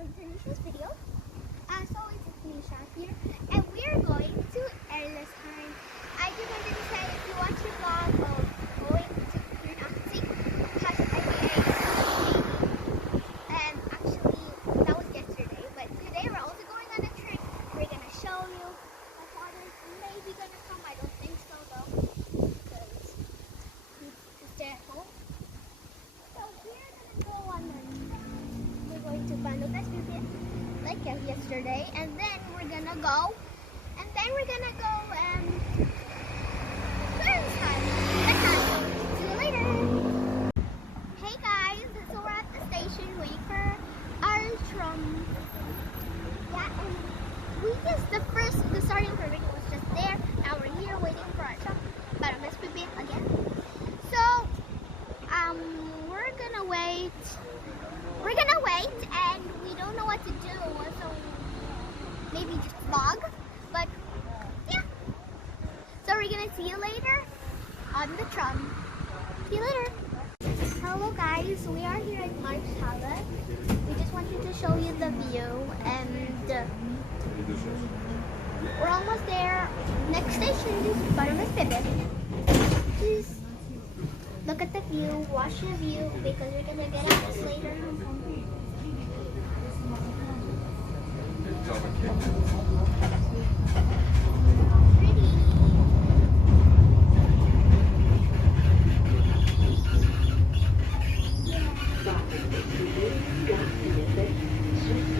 continuous video. So it's Nisha here, and we are going to Arlesheim. I just wanted to say, if you watch your vlog of going to University, and actually that was yesterday, but today we're also going on a trip. We're gonna show you. My father's maybe gonna come. I don't think so though, because he's stay at home. So we're gonna go on we're going to Panukas like yesterday, and then we're gonna go Arlesheim. See you later. Hey guys, so we're at the station waiting for our tram. Yeah, and the starting for it was just there. Now we're here waiting for our tram. But I must be again. So we're gonna wait. And we don't know what to do, so maybe just vlog. But yeah. So we're gonna see you later on the tram. See you later. Hello guys, we are here at Principality. We just wanted to show you the view, and we're almost there. Next station is Principality. Just look at the view, watch the view, because we're gonna get out later.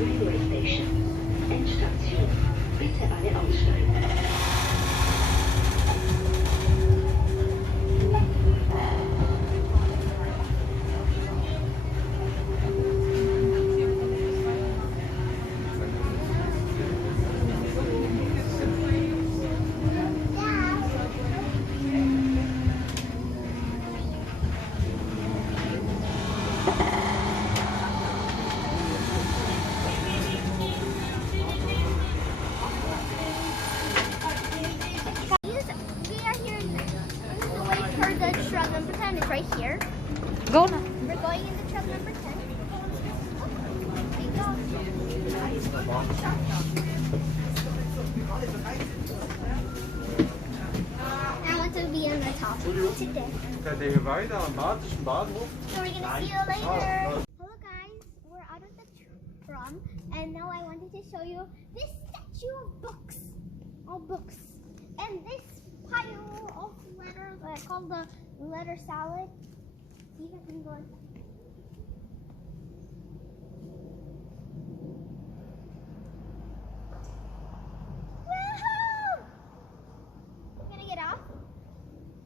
Railway station. Endstation. Bitte alle aussteigen. Truck number 10 is right here. Go now. We're going in the truck number 10. I want to be on the top today. So we're gonna see you later. Hello guys, we're out of the tram, and now I wanted to show you this statue of books. All books. And this pile of letters called the letter salad. See if I can go inside. Woohoo! We're gonna get off.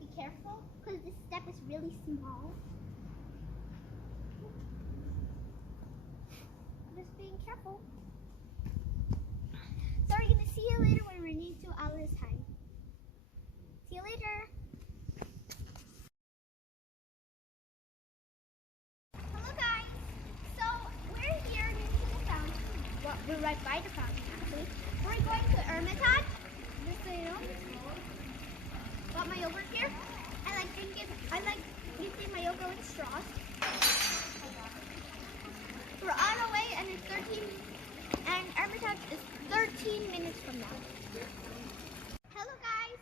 Be careful, because this step is really small. Just being careful. So we're gonna see you later when we need to Arlesheim. See you later. Hello guys. So we're here near to the fountain. Well, we're right by the fountain actually. We're going to Ermitage. Just so you know. Got my yogurt here. I like using my yogurt with straws. We're on our way, and it's 13. And Ermitage is 13 minutes from now. Hello guys.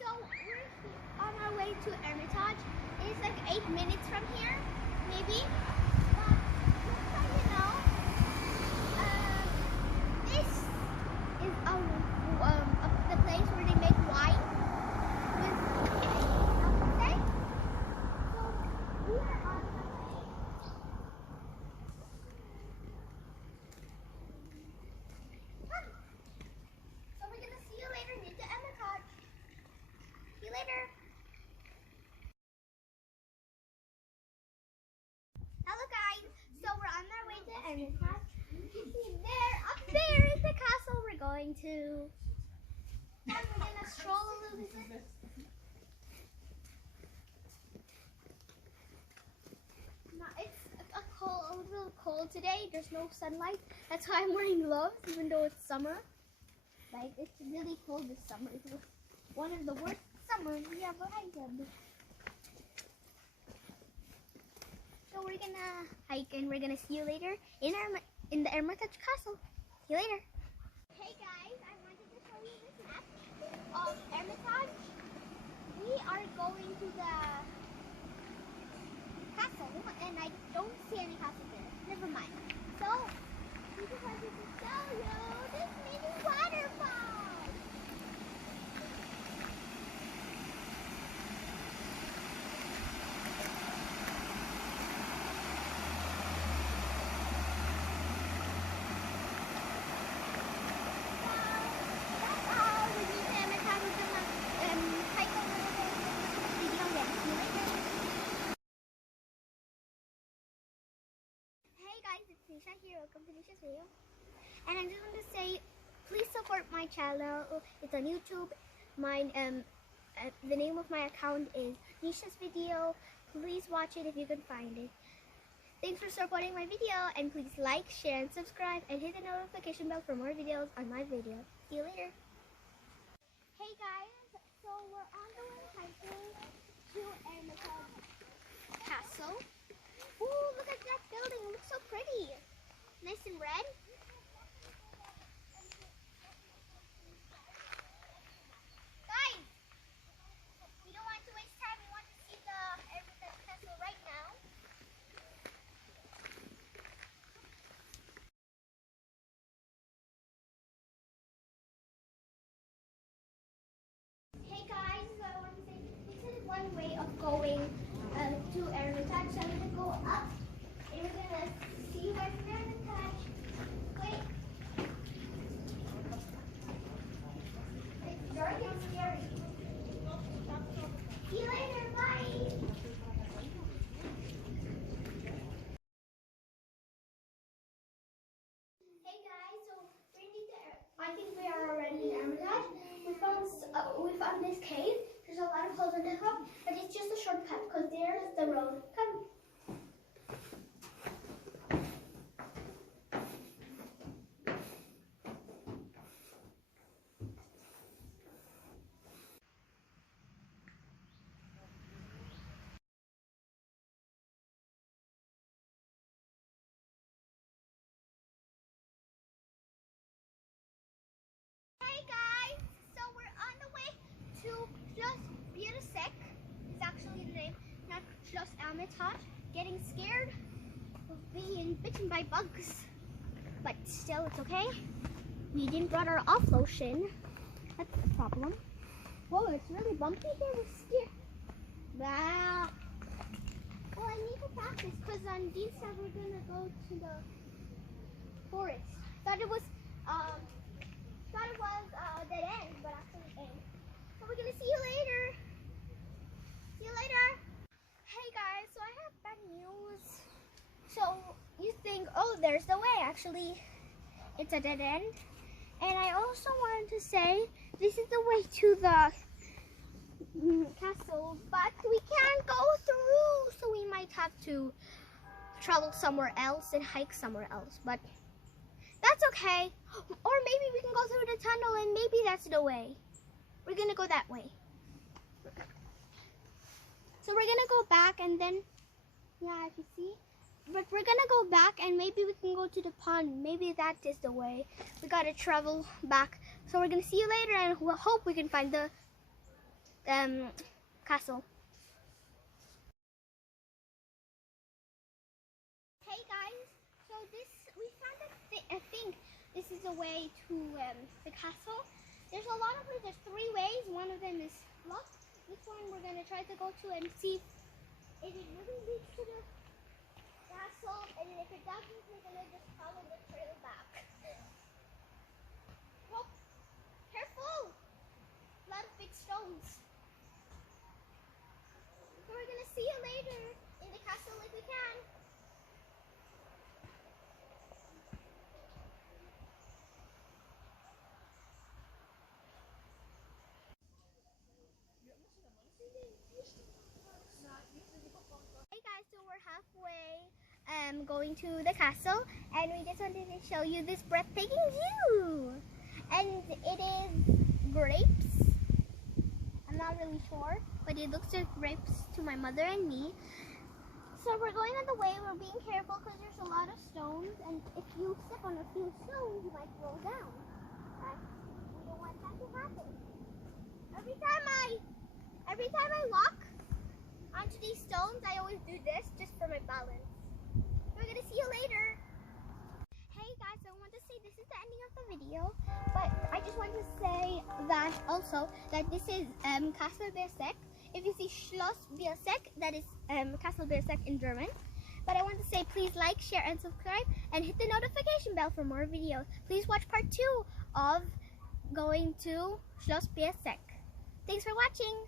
So we're on our way to Ermitage. It's like 8 minutes from here, maybe. But just so you know, this is the place where they make wine. Okay. So we are on the way. So we're gonna see you later near the Ermitage. See you later. Hello guys, so we're on our way to Ermitage. You can see up there is the castle we're going to. And we're gonna stroll a little bit. Now it's a little cold today. There's no sunlight. That's why I'm wearing gloves, even though it's summer. Like, it's really cold this summer. It was one of the worst summers we ever had. So we're gonna hike, and we're gonna see you later in in the Ermitage Castle. See you later. Hey guys, I wanted to show you this map of Ermitage. We are going to the castle, and I don't see any castle there. Never mind. So, we just wanted to show you this mini waterfall. Nisha here, welcome to Nisha's video. And I just want to say, please support my channel. It's on YouTube. The name of my account is Nisha's Video. Please watch it if you can find it. Thanks for supporting my video, and please like, share, and subscribe, and hit the notification bell for more videos on my video. See you later. Hey guys, so we're on the way hiking to Ermitage Castle. Ooh, look at that building. It looks so pretty. Nice and red. Guys, we don't want to waste time. We want to see the Ermitage Castle right now. Hey guys, so I want to say this is one way of going to Ermitage. So I'm going to go up and we're going to see where Ermitage. Wait. It's dark and scary. See you later, bye. Hey guys, so I think we are already in Ermitage. We found this cave. There's a lot of holes in the top, but it's just a shortcut because there's the road. Come. Hey guys, so we're on the way to Schloss Biersek. It's actually the name, not Schloss Ermitage. Getting scared of being bitten by bugs, but still it's okay. We didn't brought our off lotion. That's the problem. Whoa, it's really bumpy here. We're scared. Wow. Well, I need to practice because on Dienstag we're gonna go to the forest. Thought it was dead end, but actually it ain't. So we're gonna see you later. See you later. Hey guys, so I have bad news. So you think, oh, there's the way. Actually, it's a dead end. And I also wanted to say, this is the way to the castle, but we can't go through, so we might have to travel somewhere else and hike somewhere else. But that's okay. Or maybe we can go through the tunnel and maybe that's the way. We're gonna go that way. So we're gonna go back and then, yeah, if you see. But we're gonna go back and maybe we can go to the pond. Maybe that is the way. We gotta travel back. So we're gonna see you later and we'll hope we can find the castle. Hey guys, so we found I think this is the way to the castle. There's a lot of ways. There's 3 ways. One of them is locked. This one we're gonna try to go to and see if it really leads to the castle, and if it doesn't, we're gonna just follow the trail back. Whoa, careful! A lot of big stones. So we're gonna see you later in the castle if we can. Hey guys, so we're halfway going to the castle, and we just wanted to show you this breathtaking view. And it is grapes. I'm not really sure, but it looks like grapes to my mother and me. So we're going on the way. We're being careful because there's a lot of stones, and if you step on a few stones, you might roll down. We don't want that to happen. Every time I walk onto these stones, I always do this just for my balance. We're gonna see you later. Hey guys, I want to say this is the ending of the video, but I just want to say that also that this is Castle Biersek. If you see Schloss Biersek, that is Castle Biersek in German. But I want to say please like, share, and subscribe, and hit the notification bell for more videos. Please watch part 2 of going to Schloss Biersek. Thanks for watching.